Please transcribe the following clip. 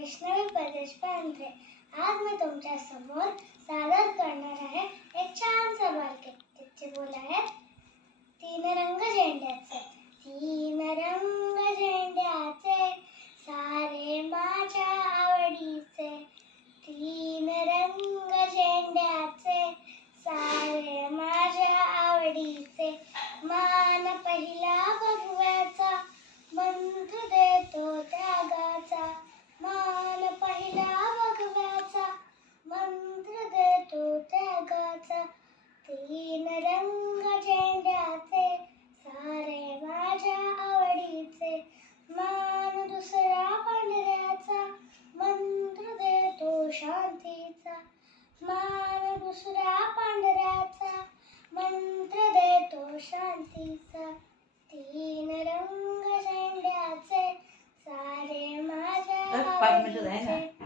वैष्णवी प्रदेश पांढरे. आज मी तुमच्या समोर सादर करणार आहे एक छानसा बालगीत. तिचे बोल आहेत तीन रंग झेंड्याचे. तीन रंग झेंड्याचे सारे माझ्या आवडीचे. तीन रंग झेंड्याचे सारे माझ्या आवडीचे. मान पहिला भगव्याचा मंत्र देतो त्यागाचा. मान पहिला भगव्याचा मंत्र देतो त्यागाचा. तीन रंग झेंड्याचे सारे माझ्या आवडीचे. मान दुसरा पांढऱ्याचा मंत्र देतो शांतीचा. मान दुसरा पांढऱ्याचा मंत्र देतो शांतीचा. तीन रंग झेंड्याचे सारे माझ्या आवडीचे.